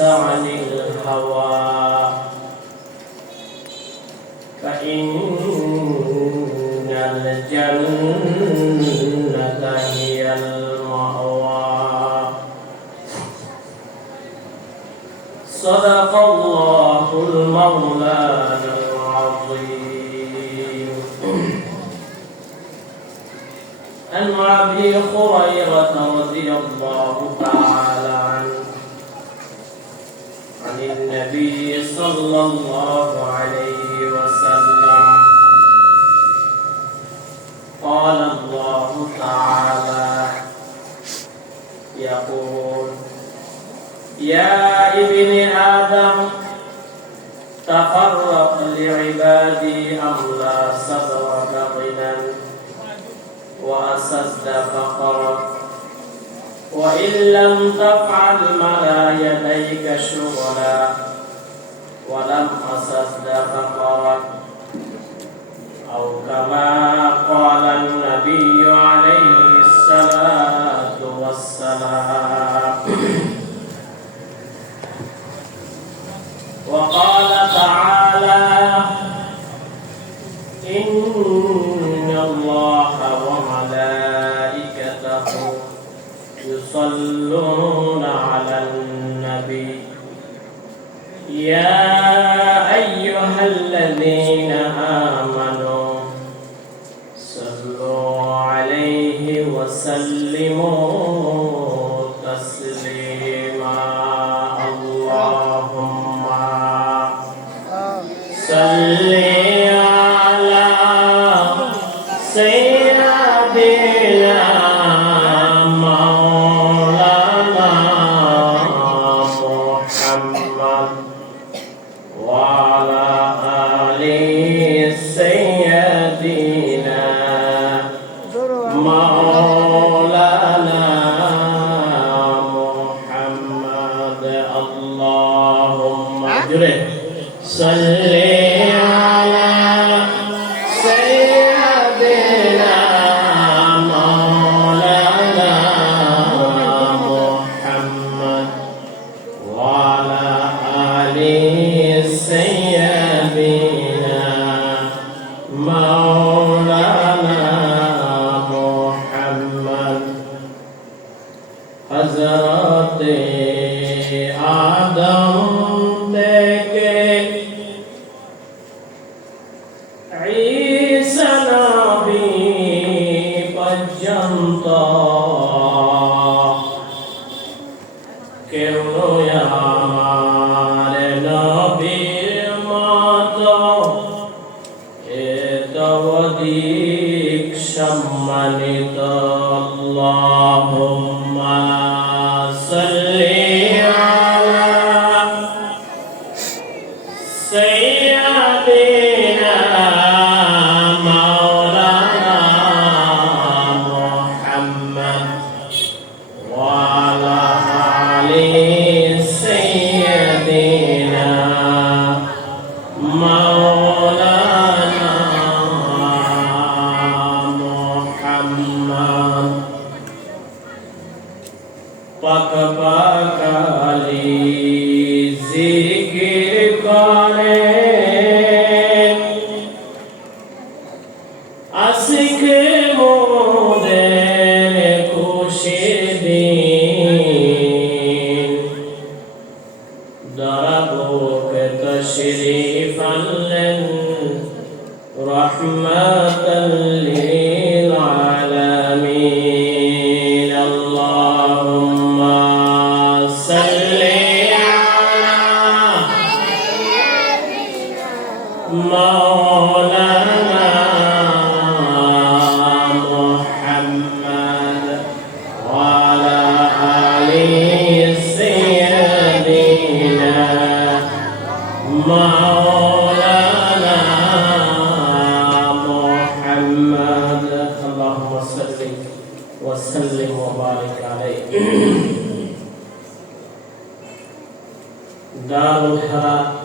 عن الهوى تفرق لعبادي أم لا صدرك غنى وأسد فقرك وإن لم تفعل ملا يديك شغلا ولم أسد فقرك أو كما قال النبي عليه الصلاة والسلام. وقال تعالى إن الله وملائكته يصلون على النبي. يا وعلى سيدنا مولانا محمد اللهم صل وسلم وبارك عليه دار الحرام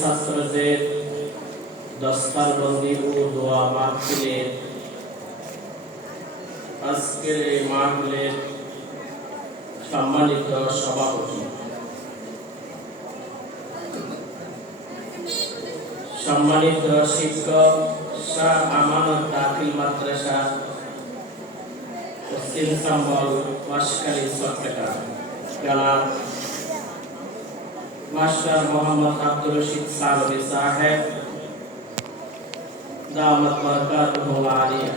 ছাত্রদের দস্তারবন্দি ও দোয়া মাহফিলের আজকের এই মাহফিলের সম্মানিত সভাপতি। সম্মানিত শিক্ষক শাহ আমানত দাখিল মাদ্রাসা, পশ্চিম সম্বল মাসকালী চট্টগ্রাম। জনাব মাস্টার মোহাম্মদ আব্দুর রশিদ সালবি সাহেব দামত বরকাতুহু আলিয়া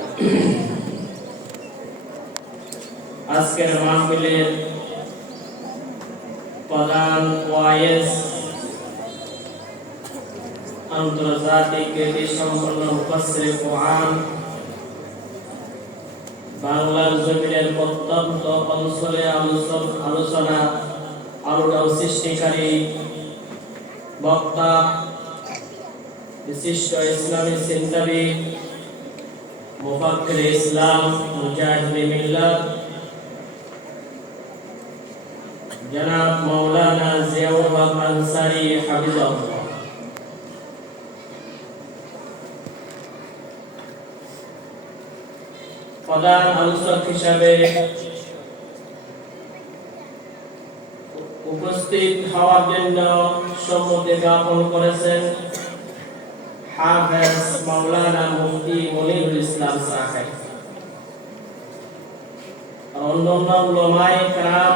আজকের মাহফিলের প্রধান ওয়াইস আন্তর্জাতিক সম্পন্ন মুফাসসির কোরআন বাংলার জমিনের প্রত্যন্ত অঞ্চলে আলোচনা আলোচনা আলোটাও সৃষ্টিকারী বক্তা, বিশিষ্ট ইসলামী চিন্তাবিদ মুফাক্কির ইসলাম মুজাহিদ মিল্লাত জনাব মাওলানা জিয়াউল হক আনসারী হাফিজাহুল্লাহ প্রধান আলোচক হিসাবে উপস্থিত হওয়ার জন্য সম্মতি জ্ঞাপন করেছেন হাফেজ মাওলানা মুফতি মনিরুল ইসলাম সাহেব। অন্যান্য উলামায়ে কেরাম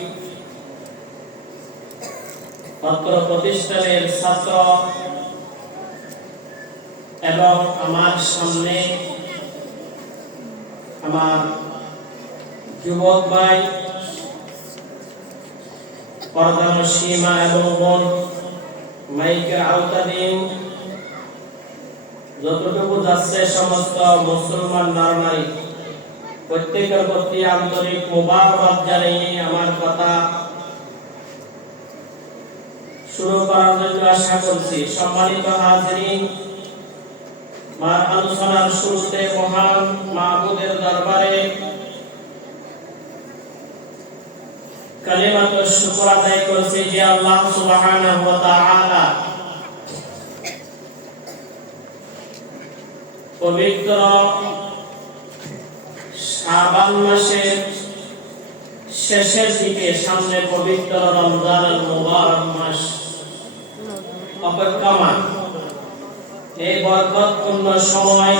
অত্র প্রতিষ্ঠানের ছাত্র এবং আমার সামনে আমার যুবক ভাই, পর্দার সীমা এবং বোন মাইকের আওতাধীন যতটুকু যাচ্ছে সমস্ত মুসলমান নারী প্রত্যেকের প্রতি আন্তরিক মোবারকবাদ জানিয়ে আমার কথা শুরু করার জন্য আশা করছি। সম্মানিত হাজিরিন মার আলোচনার শুরুতে মহান মাহবুদের দরবারে কালিমাত শুকর আদায় করছি যে আল্লাহ সুবহানাহু ওয়া তাআলা পবিত্র শাবান মাসের শেষের দিকে সামনে পবিত্র রমজানের মুবারক মাস অপেক্ষমান এই বরকতপূর্ণ সময়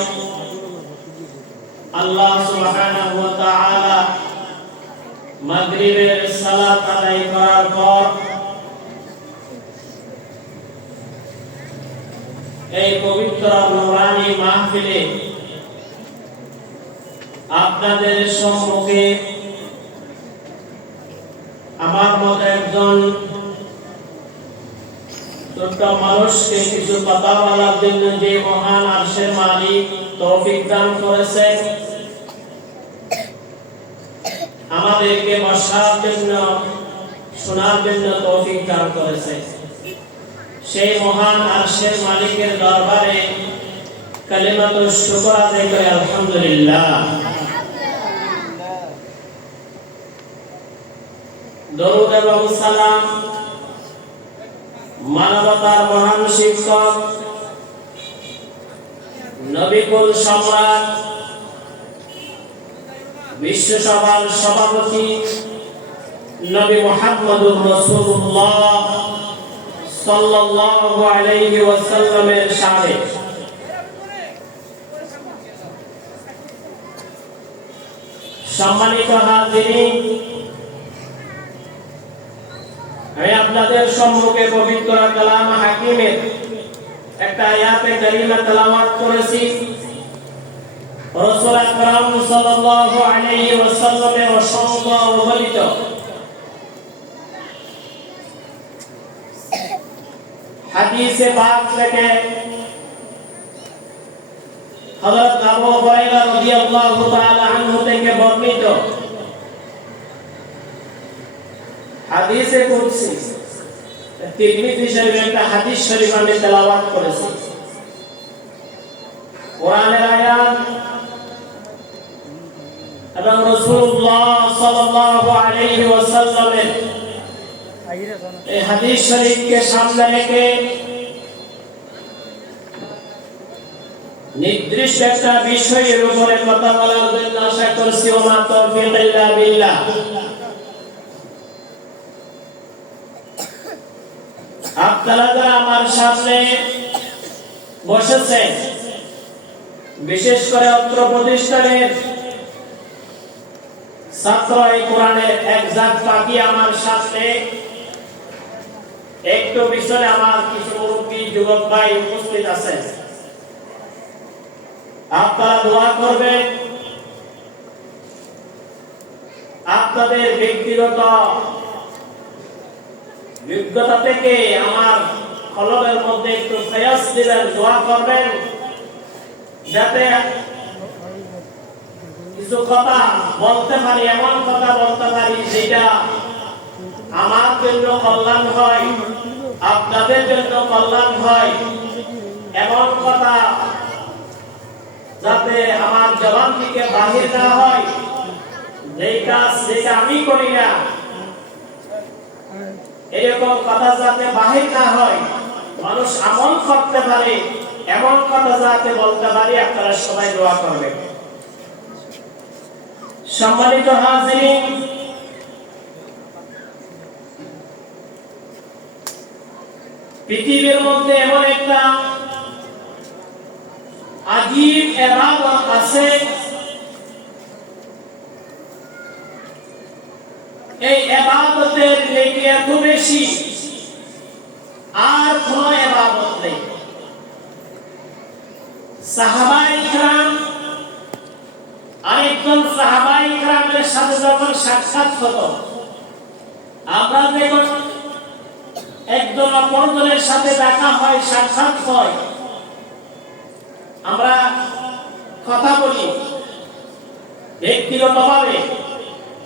আল্লাহ সুবহানাহু ওয়া তাআলা মাগরিবের সালাত আদায় করার পর এই পবিত্র নুরানি মাহফিলে আপনাদের সম্মুখে আমার মতো একজন ছোট্ট মানুষকে কিছু কথা বলার জন্য যে মহান আরশের মালিক তৌফিক দান করেছেন আমাদেরকে বসার জন্য, শোনার জন্য তৌফিক দান করেছে। সেই মহান আরশের মালিকের দরবারে কালিমাত শুকর আদায় করে আলহামদুলিল্লাহ। দরুদ এবং সালাম মানবতার মহান শিক্ষক, নবিকুল সম্রাট, বিশ্বসভার সভাপতি, নবী মুহাম্মদুর রাসূলুল্লাহ সাল্লাল্লাহু আলাইহি ওয়াসাল্লামের শানে সম্মানিত হাজিরিন আমি আপনাদের সম্মুখে পবিত্র কালাম হাকিমের একটা আয়াতে কারিমা তেলাওয়াত করেছি। রাসূল আকরাম সাল্লাল্লাহু আলাইহি ওয়াসাল্লামের অসংখ্য অবলিত হাদিসে পাক থেকে হযরত আবু হুরায়রা রাদিয়াল্লাহু তাআলা আনহু থেকে বর্ণিত হাদিসে কুদসি তিরমিজি শরীফে একটা হাদিস শরীফ আমি তেলাওয়াত করেছি। কোরআনের আয়াত এবং রাসূলুল্লাহ সাল্লাল্লাহু আলাইহি এই হাদিস শরীফকে সামনে রেখে নির্দিষ্ট একটা বিষয়ের উপরে কথা বলার জন্য আশা করছি, ওমা তৌফিক বিল্লাহ। আপনারা যারা আমার সামনে বসেছেন, বিশেষ করে অত্র প্রতিষ্ঠানের ছাত্র এই কোরআনের একজাত পাখি আমার সামনে, একটু পিছনে আমার কিছু মুরব্বী যুবক ভাই উপস্থিত আছেন। আপনারা দোয়া করবেন, আপনাদের ব্যক্তিগত যোগ্যতা থেকে আমার কলমের মধ্যে একটু ফেয়াস দিবেন, দোয়া করবেন, যাতে কিছু কথা বলতে পারি, এমন কথা বলতে পারি যেটা আমার জন্য কল্যাণ হয়, আপনাদের জন্য কল্যাণ হয়। এমন কথা যাতে আমার জবান থেকে বাহির না হয়। যেই কাজ যেটা আমি করি না এরকম কথা যাতে বাহির না হয়, মানুষ আমল করতে পারে, এমন কথা যাতে বলতে পারি, আপনারা সবাই দোয়া করবেন। সম্মানিত হাজিরিন, পৃথিবীর মধ্যে এমন একটা আজীব এবাদত আছে এই এবাদতের লেগে এত বেশি। আর কোন এবাদত নেই। সাহাবাই ইকরাম, আরেকজন সাহাবাই ইকরামের সাথে যখন সাক্ষাৎ হতো আমরা দেখুন একজন অপরজনের সাথে দেখা হয়, সাক্ষাৎ হয়। আমরা কথা বলি ব্যক্তিগতভাবে।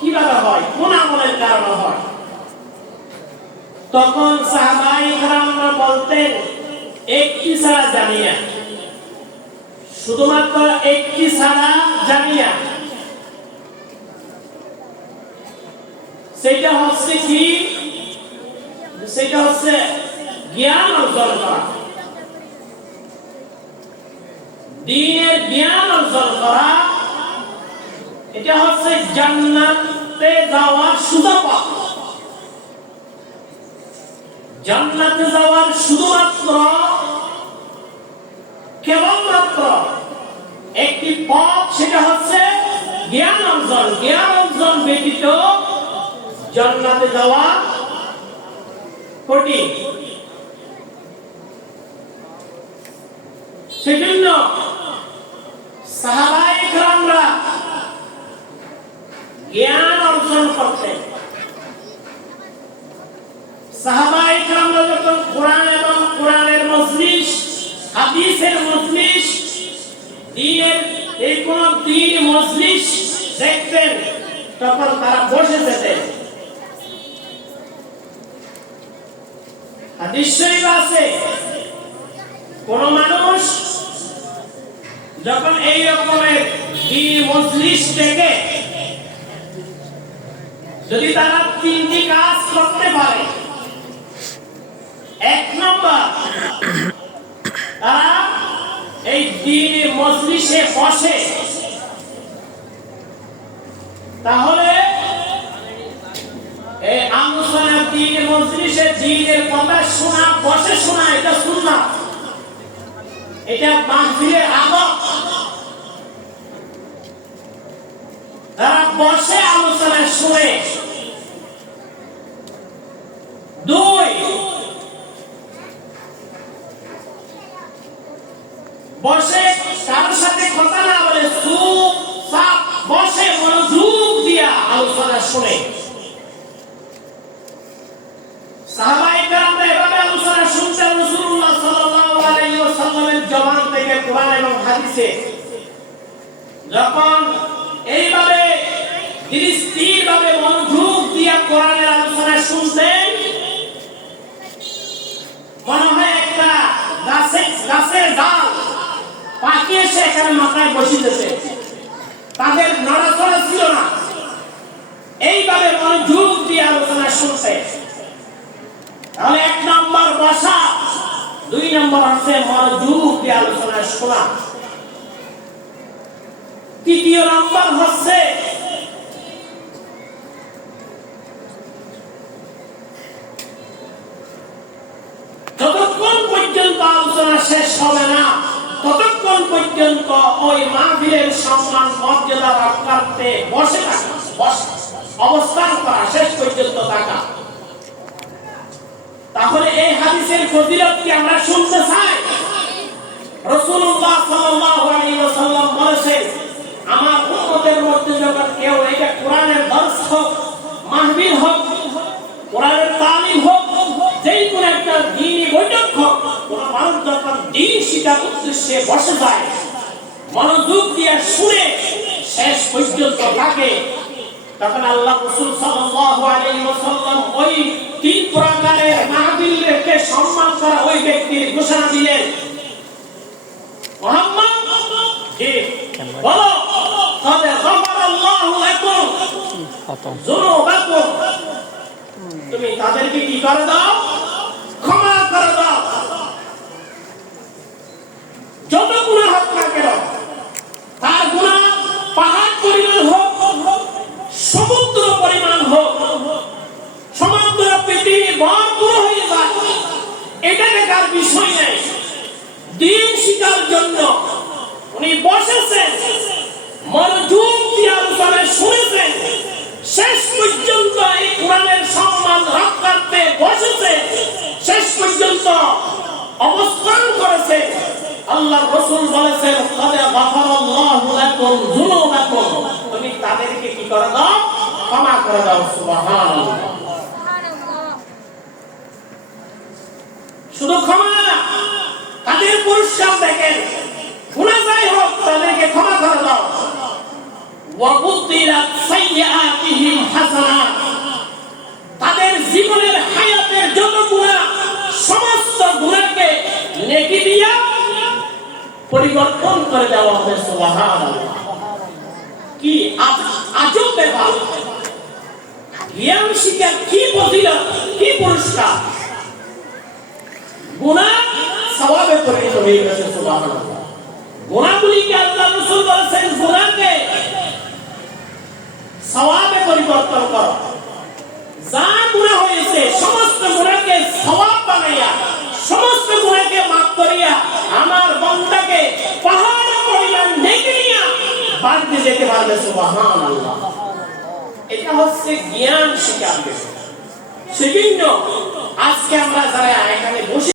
কীভাবে হয়? কোন আমলের কারণে হয়? তখন সাহাবাই কারামরা বলতেন, একটি ছাড়া জানি শুধুমাত্র একটি ছাড়া জানি সেটা হচ্ছে কি? সেটা হচ্ছে জ্ঞান অর্জন করা। দিনের জ্ঞান অর্জন করা এটা হচ্ছে জান্নাতে যাওয়ার সুযোগ জান্নাতে যাওয়ার শুধুমাত্র কেবলমাত্র একটি পথ, সেটা হচ্ছে জ্ঞান অর্জন। জ্ঞান অর্জন ব্যতীত জান্নাতে যাওয়া কঠিন। সেজন্য সাহাবাই জ্ঞান অর্জন করতেন কোন তখন বসে আছে, কোন মানুষ যখন এই রকমের দিন মজলিশ দেখে যদি তারা তিনটি কাজ করতে পারে, এক নম্বর, তারা এই দিনে মজলিসে বসে। তাহলে এই আলোচনা দিনে মজলিসে দিনের কথা শোনা, বসে শোনা, এটা শুননা এটা মাহফিলের আদব তারা বসে আলোচনা শুনে। দুই। বসে কারোর সাথে কথা না বলে চুপ বসে মনোযোগ দিয়া আলোচনা শুনে। সাহাবায়ে তিনি স্থিরভাবে মনোযোগ দিয়া কোরআনের আলোচনা শুনতেন মনে হয় একটা গাছে গাছের ডাল পাখি এসে এখানে মাথায় বসিতেছে তাদের নড়াচড়া ছিল না। এইভাবে মনোযোগ দিয়ে আলোচনা শুনতে তাহলে এক নম্বর বসা দুই নম্বর হচ্ছে মনোযোগ দিয়ে আলোচনা শোনা। তৃতীয় নম্বর হচ্ছে যতক্ষণ পর্যন্ত আলোচনা শেষ হবে না। ততক্ষণ পর্যন্ত ওই মাহফিলের সম্মান মর্যাদা রক্ষার্থে বসে থাকা অবস্থান করা, শেষ পর্যন্ত থাকা। তাহলে এই হাদিসের ফজিলত কি আমরা শুনতে চাই? রাসূলুল্লাহ সাল্লাল্লাহু আলাইহি ওয়াসাল্লাম বলেছেন, আমার উম্মতের মধ্যে যখন কেউ এটা কোরআনের দর্শ হোক, মাহফিল হোক, কোরআনের তালিম হোক, যেই কোন একটা দিনই বৈঠক হোক কোন মানুষ যখন দিন শিকার উদ্দেশ্যে বসে যায়। মনোযোগ দিয়ে শুনে শেষ পর্যন্ত থাকে তখন আল্লাহ রাসূল সাল্লাল্লাহু আলাইহি ওয়াসাল্লাম ওই তিন প্রকারের মাহফিলকে সম্মান করা ওই ব্যক্তির ঘোষণা দিলেন। মুহাম্মদ জি বলো কবে গফারাল্লাহু লাকুম যুনুবাকুম। তুমি তাদেরকে কি করে দাও ক্ষমা করে দাও যত গুণা হোক না কেন তার গুণা পাহাড় পরিমাণ হোক সমুদ্র পরিমাণ হোক সমুদ্র পৃথিবী ভরপুর হয়ে যায় নেই। দিন শিকার জন্য উনি বসেছেন। মনোযোগ দিয়ে শুনেছেন। শেষ পর্যন্ত এই কোরআনের সম্মান রক্ষার্থে বসেছে। শেষ পর্যন্ত অবস্থান করেছে। আল্লাহ রসুল বলেছেন, কদে গফারাল্লাহু লাকুম যুনুবাকুম। তুমি তাদেরকে কি করে দাও? ক্ষমা করে দাও, সুবহানাল্লাহ। শুধু ক্ষমা। তাদের পুরস্কার দেখেন গুনাহ যাই হোক, তাদেরকে ক্ষমা করে দাও। তাদের জীবনের হায়াতের যত সমস্ত গুনাহকে নেকি দিয়া পরিবর্তন করে দেওয়া হবে, সুবহানাল্লাহ। কি আজ- আজব ব্যাপার জ্ঞান শিক্ষা কি ফজিলত কি পুরস্কার? গুনাহ সওয়াবে পরিণত হয়ে গেছে, সুবহানাল্লাহ। গুনাহগুলিকে আল্লাহ রাসূল বলেছেন, গুনাহকে সওয়াবে পরিবর্তন করো। যা গুনাহ হয়েছে, সমস্ত গুনাহকে সওয়াব বানাইয়া, সমস্ত গুনাহকে মাফ করিয়া, আমার বান্দাকে পাহাড় পরিমাণ নেকি নিয়া বাড়তে যেতে পারবে, সুবহানাল্লাহ। এটা হচ্ছে জ্ঞান শিকার সেজন্য আজকে আমরা যারা